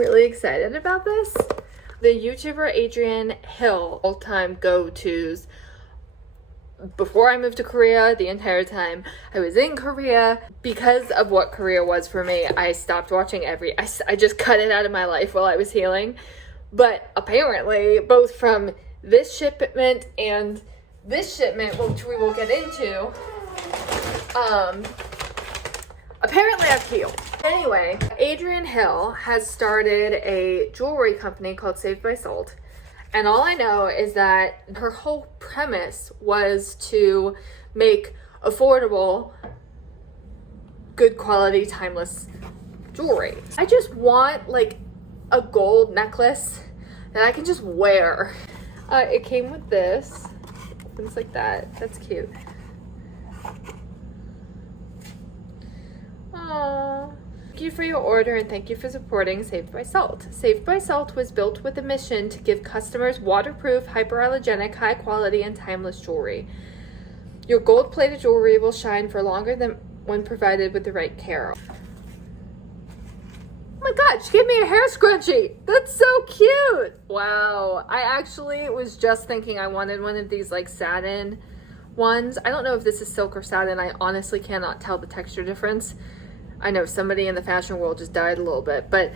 really excited about this. The YouTuber Adrienne Hill, all-time go-tos. Before I moved to Korea, the entire time I was in Korea, because of what Korea was for me, I stopped watching I just cut it out of my life while I was healing. But apparently, both from this shipment and this shipment, which we will get into, apparently I've healed. Anyway, Adrienne Hill has started a jewelry company called Saved by Salt. And all I know is that her whole premise was to make affordable, good quality, timeless jewelry. I just want like a gold necklace that I can just wear. It came with this, things like that. That's cute. Aww. Thank you for your order and thank you for supporting Saved by Salt. Saved by Salt was built with a mission to give customers waterproof, hyperallergenic, high quality, and timeless jewelry. Your gold-plated jewelry will shine for longer than when provided with the right care. Oh my god, she gave me a hair scrunchie! That's so cute! Wow, I actually was just thinking I wanted one of these like satin ones. I don't know if this is silk or satin. I honestly cannot tell the texture difference. I know somebody in the fashion world just died a little bit, but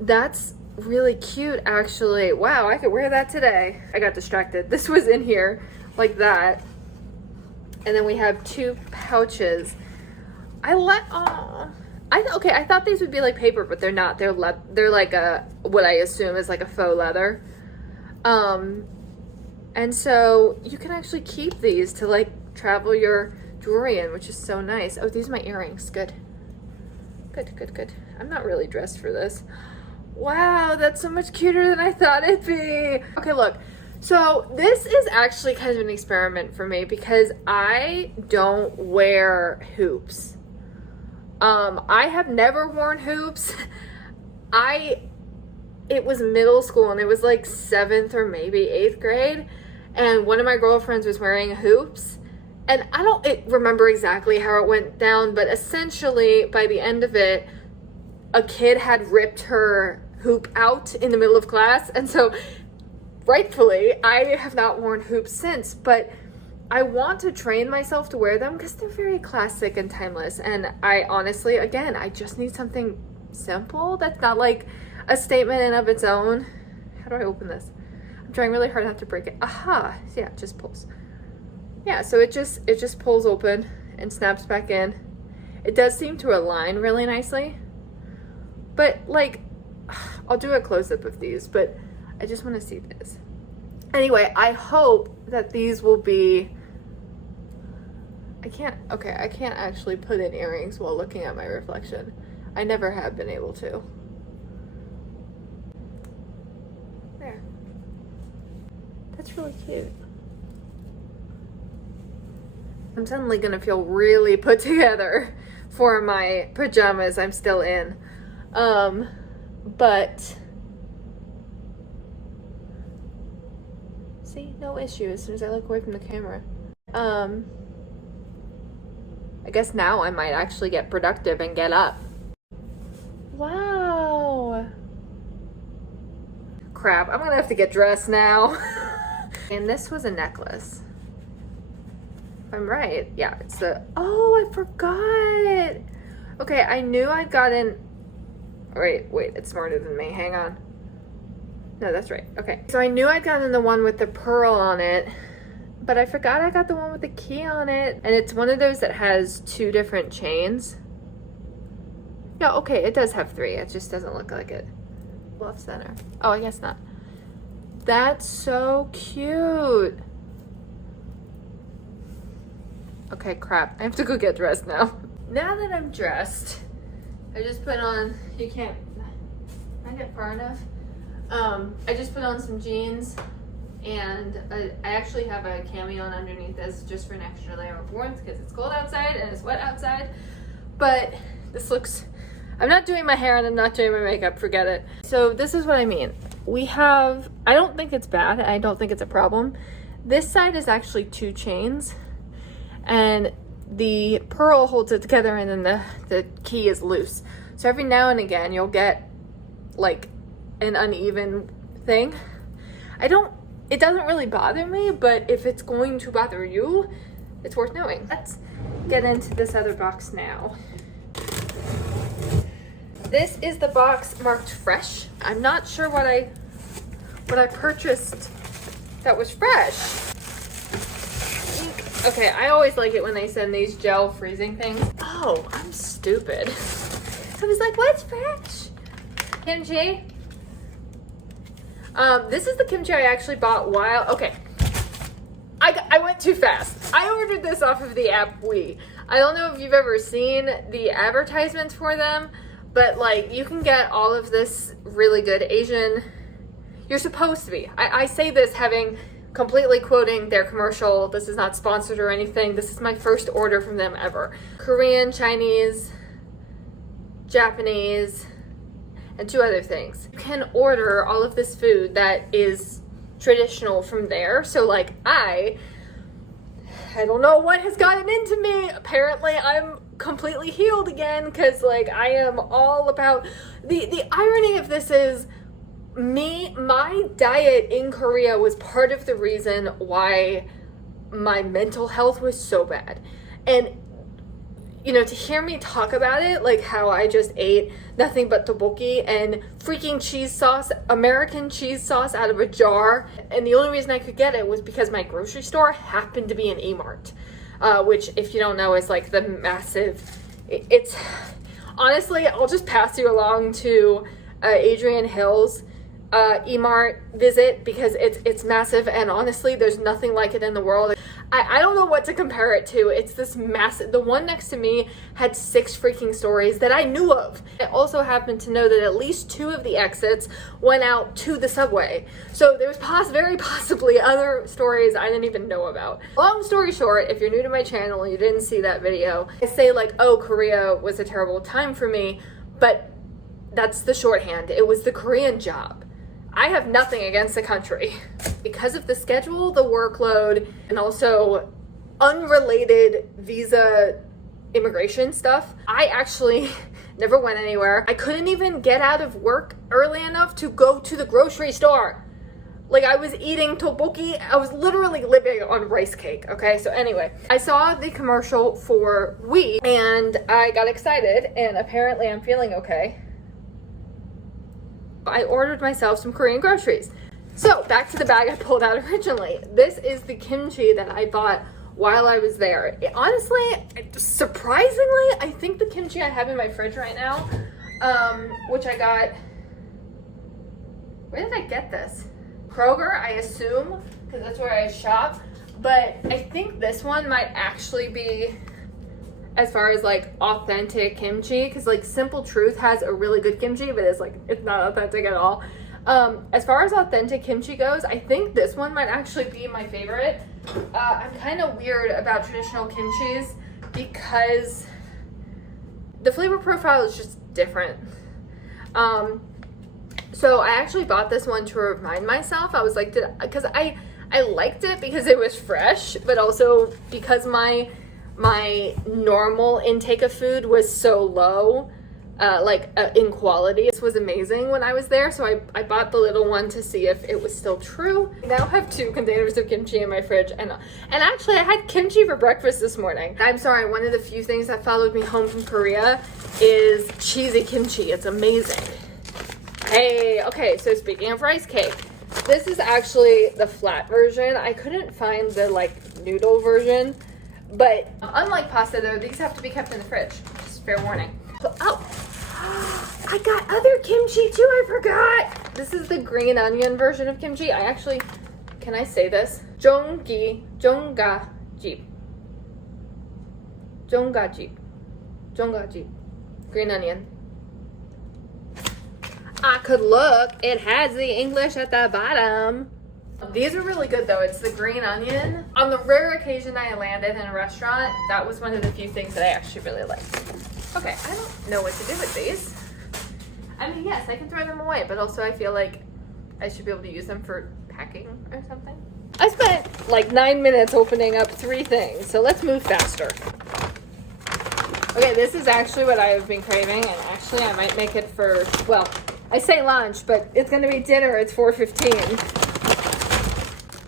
that's really cute actually. Wow, I could wear that today. I got distracted. This was in here like that. And then we have two pouches. I thought these would be like paper, but they're not. They're like what I assume is like a faux leather. And so you can actually keep these to like travel your jewelry in, which is so nice. Oh, these are my earrings. Good. Good. I'm not really dressed for this. Wow, that's so much cuter than I thought it'd be. Okay, look. So this is actually kind of an experiment for me because I don't wear hoops. I have never worn hoops. It was middle school and it was like 7th or maybe 8th grade. And one of my girlfriends was wearing hoops. And I don't remember exactly how it went down, but essentially by the end of it, a kid had ripped her hoop out in the middle of class. And so rightfully, I have not worn hoops since, but I want to train myself to wear them because they're very classic and timeless. And I honestly, again, I just need something simple that's not like a statement in of its own. How do I open this? I'm trying really hard not to break it. Aha, yeah, it just pulls. Yeah, so it just pulls open and snaps back in. It does seem to align really nicely. But like, I'll do a close-up of these, but I just want to see this. Anyway, I hope that these will be, I can't actually put in earrings while looking at my reflection. I never have been able to. There. That's really cute. I'm suddenly gonna feel really put together for my pajamas I'm still in. But see, no issue as soon as I look away from the camera. I guess now I might actually get productive and get up. Wow. Crap, I'm gonna have to get dressed now. And this was a necklace. I'm right. Yeah, it's oh, I forgot. Okay, I knew I'd gotten, wait, it's smarter than me. Hang on. No, that's right. Okay. So I knew I'd gotten the one with the pearl on it, but I forgot I got the one with the key on it. And it's one of those that has 2 different chains. Yeah, okay, it does have 3. It just doesn't look like it. Left center. Oh, I guess not. That's so cute. Okay, crap. I have to go get dressed now. Now that I'm dressed, I just put on, you can't, I get far enough. I just put on some jeans and I actually have a cami on underneath this just for an extra layer of warmth because it's cold outside and it's wet outside. But this looks, I'm not doing my hair and I'm not doing my makeup, forget it. So this is what I mean. We have, I don't think it's bad. I don't think it's a problem. This side is actually 2 chains. And the pearl holds it together and then the key is loose. So every now and again you'll get like an uneven thing. It doesn't really bother me, but if it's going to bother you, it's worth knowing. Let's get into this other box now. This is the box marked fresh. I'm not sure what I purchased that was fresh. Okay, I always like it when they send these gel freezing things. Oh, I'm stupid. I was like, what's fresh? Kimchi? This is the kimchi I actually bought while, okay. I went too fast. I ordered this off of the app Weee. I don't know if you've ever seen the advertisements for them, but like you can get all of this really good Asian, you're supposed to be. I say this having completely quoting their commercial. This is not sponsored or anything. This is my first order from them ever. Korean, Chinese, Japanese, and 2 other things. You can order all of this food that is traditional from there. So like I don't know what has gotten into me. Apparently I'm completely healed again, because like I am all about the irony of this is my diet in Korea was part of the reason why my mental health was so bad. And you know, to hear me talk about it, like how I just ate nothing but tteokbokki and freaking cheese sauce, American cheese sauce out of a jar. And the only reason I could get it was because my grocery store happened to be an E-Mart, which if you don't know is like the massive, it's honestly, I'll just pass you along to Adrienne Hill's E-Mart visit, because it's massive, and honestly there's nothing like it in the world. I don't know what to compare it to. It's this massive, the one next to me had 6 freaking stories that I knew of. I also happened to know that at least 2 of the exits went out to the subway. So there's very possibly other stories I didn't even know about. Long story short, if you're new to my channel and you didn't see that video, I say like, oh, Korea was a terrible time for me, but that's the shorthand. It was the Korean job. I have nothing against the country. Because of the schedule, the workload, and also unrelated visa immigration stuff, I actually never went anywhere. I couldn't even get out of work early enough to go to the grocery store. Like I was eating tteokbokki, I was literally living on rice cake, okay? So anyway, I saw the commercial for Weee and I got excited, and apparently I'm feeling okay. I ordered myself some Korean groceries. So back to the bag I pulled out originally. This is the kimchi that I bought while I was there. Honestly, surprisingly, I think the kimchi I have in my fridge right now, which I got, where did I get this? Kroger, I assume, because that's where I shop. But I think this one might actually be, as far as like authentic kimchi, because like Simple Truth has a really good kimchi, but it's not authentic at all. As far as authentic kimchi goes, I think this one might actually be my favorite. I'm kind of weird about traditional kimchis because the flavor profile is just different. So I actually bought this one to remind myself. I was like, because I liked it because it was fresh, but also because my normal intake of food was so low, in quality. This was amazing when I was there, so I bought the little one to see if it was still true. I now have 2 containers of kimchi in my fridge, and actually I had kimchi for breakfast this morning. I'm sorry, one of the few things that followed me home from Korea is cheesy kimchi. It's amazing. Hey, okay, so speaking of rice cake, this is actually the flat version. I couldn't find the noodle version. But unlike pasta though, these have to be kept in the fridge. Just fair warning. So, I got other kimchi too, I forgot. This is the green onion version of kimchi. Can I say this? Jonggajip. Green onion. I could look. It has the English at the bottom. These are really good though. It's the green onion. On the rare occasion I landed in a restaurant, that was one of the few things that I actually really liked. Okay, I don't know what to do with these. I mean, yes, I can throw them away, but also I feel like I should be able to use them for packing or something. I spent like 9 minutes opening up 3 things, so let's move faster. Okay, this is actually what I have been craving, and actually I might make it for, well, I say lunch, but it's gonna be dinner. It's 4:15.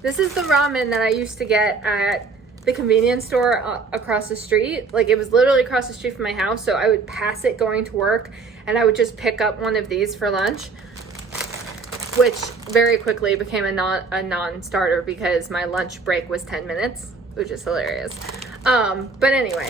This is the ramen that I used to get at the convenience store across the street. Like, it was literally across the street from my house, so I would pass it going to work, and I would just pick up one of these for lunch, which very quickly became a non-starter because my lunch break was 10 minutes, which is hilarious. But anyway,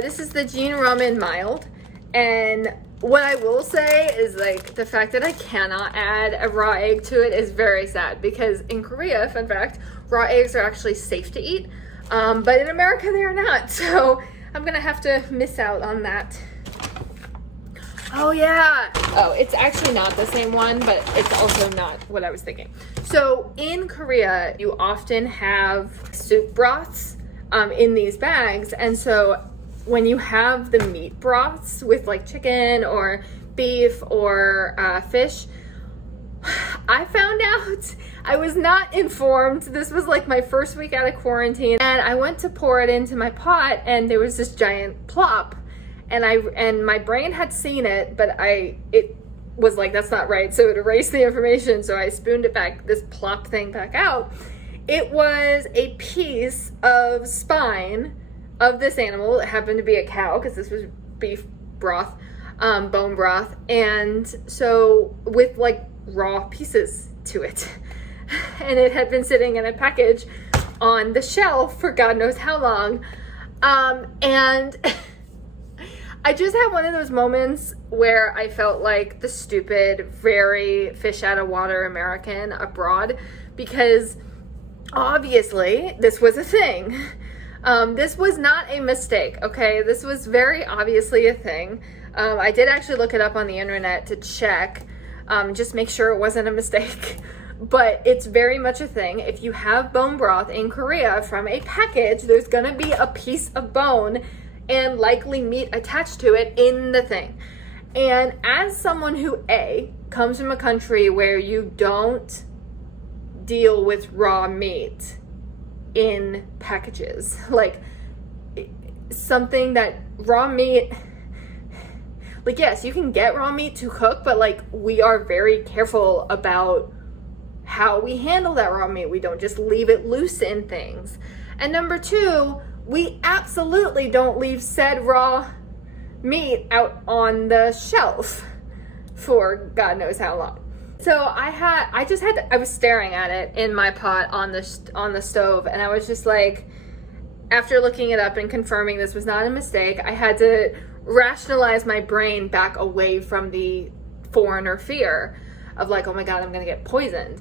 this is the Jean Ramen Mild, and what I will say is, like, the fact that I cannot add a raw egg to it is very sad, because in Korea, fun fact, raw eggs are actually safe to eat, but in America they are not, so I'm gonna have to miss out on that. Oh yeah, oh, it's actually not the same one, but it's also not what I was thinking. So in Korea, you often have soup broths in these bags, and so when you have the meat broths with like chicken or beef or fish, I found out, I was not informed. This was like my first week out of quarantine, and I went to pour it into my pot, and there was this giant plop, and my brain had seen it, but it was like, that's not right, so it erased the information, so I spooned it back, this plop thing back out. It was a piece of spine of this animal. It happened to be a cow, because this was beef broth, bone broth, and so with like raw pieces to it. And it had been sitting in a package on the shelf for God knows how long. And I just had one of those moments where I felt like the stupid, very fish out of water American abroad, because obviously this was a thing. This was not a mistake, okay? This was very obviously a thing. I did actually look it up on the internet to check, just make sure it wasn't a mistake. But it's very much a thing. If you have bone broth in Korea from a package, there's gonna be a piece of bone and likely meat attached to it in the thing. And as someone who, A, comes from a country where you don't deal with raw meat in packages, like something that raw meat, like, yes, you can get raw meat to cook, but like, we are very careful about how we handle that raw meat. We don't just leave it loose in things. And number two, we absolutely don't leave said raw meat out on the shelf for God knows how long. So I was staring at it in my pot on the stove, and I was just like, after looking it up and confirming this was not a mistake, I had to rationalize my brain back away from the foreigner fear of like, oh my God, I'm gonna get poisoned.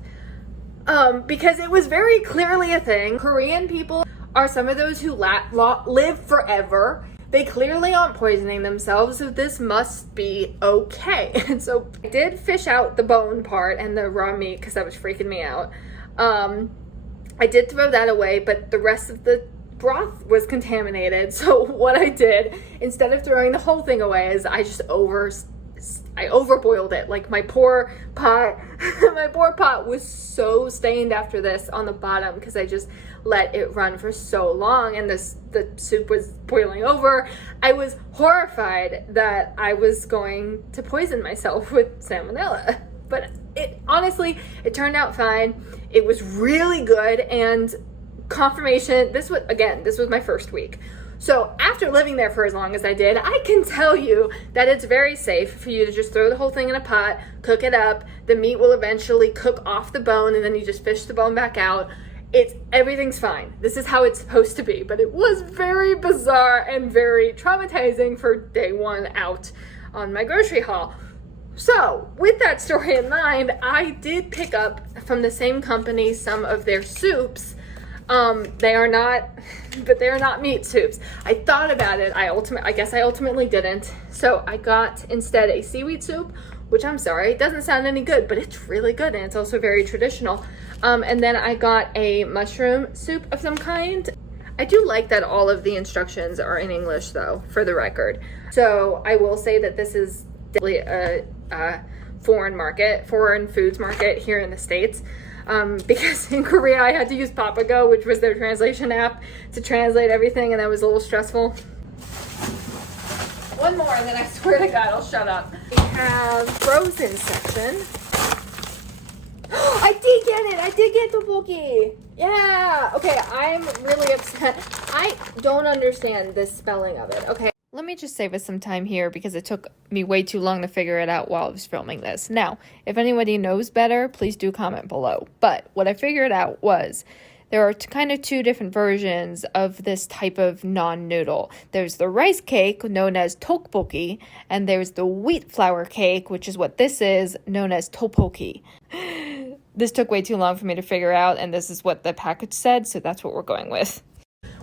Because it was very clearly a thing. Korean people are some of those who live forever. They clearly aren't poisoning themselves, so this must be okay. And so I did fish out the bone part and the raw meat because that was freaking me out. I did throw that away, but the rest of the broth was contaminated. So what I did, instead of throwing the whole thing away, is I just overboiled it. Like, my poor pot was so stained after this on the bottom because I just let it run for so long, and the soup was boiling over. I was horrified that I was going to poison myself with salmonella, but honestly it turned out fine. It was really good, and confirmation, this was my first week. So after living there for as long as I did, I can tell you that it's very safe for you to just throw the whole thing in a pot, cook it up. The meat will eventually cook off the bone, and then you just fish the bone back out. Everything's fine. This is how it's supposed to be, but it was very bizarre and very traumatizing for day one out on my grocery haul. So with that story in mind, I did pick up from the same company some of their soups. They are not meat soups. I thought about it. I guess I ultimately didn't. So I got instead a seaweed soup, which, I'm sorry, it doesn't sound any good, but it's really good, and it's also very traditional. And then I got a mushroom soup of some kind. I do like that all of the instructions are in English, though, for the record. So I will say that this is definitely a foreign foods market here in the States. Because in Korea I had to use Papago, which was their translation app, to translate everything, and that was a little stressful. one more and then I swear to God I'll shut up. We have frozen section. I did get it! I did get tteokbokki! Yeah! Okay, I'm really upset. I don't understand this spelling of it. Okay. Let me just save us some time here because it took me way too long to figure it out while I was filming this. Now, if anybody knows better, please do comment below. But what I figured out was there are kind of two different versions of this type of non-noodle. There's the rice cake, known as tteokbokki, and there's the wheat flour cake, which is what this is, known as tteokbokki. This took way too long for me to figure out, and this is what the package said, so that's what we're going with.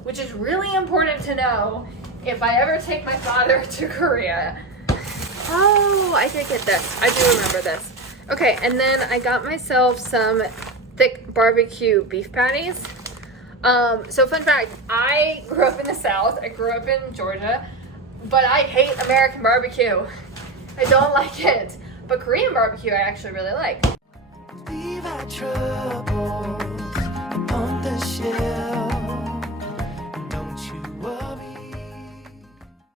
Which is really important to know if I ever take my father to Korea. Oh, I did get this. I do remember this. Okay, and then I got myself some thick barbecue beef patties. So fun fact, I grew up in the South. I grew up in Georgia, but I hate American barbecue. I don't like it. But Korean barbecue I actually really like.